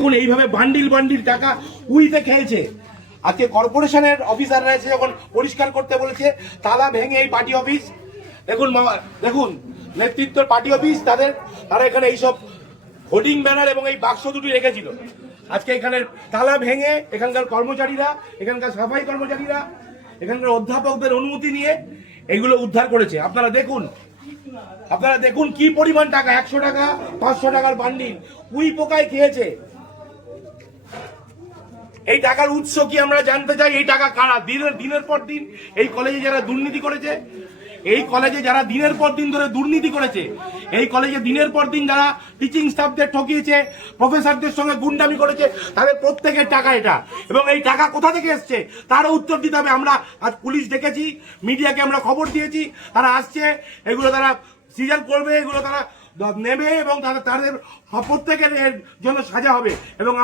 দেখুন এইভাবে bundle bundle টাকা উইতে খেয়েছে। আজকে কর্পোরেশনের অফিসাররা এসে যখন পরিষ্কার করতে বলেছে, তালা ভেঙে এই পার্টি অফিস, দেখুন দেখুন নেতৃত্বের পার্টি অফিস, তারা এখানে এইসব হোর্ডিং ব্যানার এবং এই বাক্স দুটি রেখেছিল। আজকে এখানে তালা ভেঙে এখানকার কর্মচারীরা, এখানকার সাফাই কর্মচারীরা, এখানকার অধ্যাপকদের অনুমতি নিয়ে এগুলো উদ্ধার করেছে। আপনারা দেখুন কি পরিমাণ টাকা, 100 টাকা 500 টাকার বান্ডিল উই পোকায় খেয়েছে। এই টাকার উৎস কি আমরা জানতে চাই। এই টাকা কারা দিনের পর দিন এই কলেজে যারা দুর্নীতি করেছে, এই কলেজে যারা দিনের পর দিন ধরে দুর্নীতি করেছে, এই কলেজে দিনের পর দিন যারা টিচিং স্টাফদের ঠকিয়েছে, প্রফেসরদের সঙ্গে গুন্ডামি করেছে, তাদের প্রত্যেকের টাকা এটা। এবং এই টাকা কোথা থেকে এসছে তারও উত্তর দিতে হবে। আমরা আজ পুলিশ ডেকেছি, মিডিয়াকে আমরা খবর দিয়েছি, তারা আসছে, এগুলো তারা সিজার করবে, এগুলো তারা নেবে এবং তাদের প্রত্যেকের জন্য সাজা হবে। এবং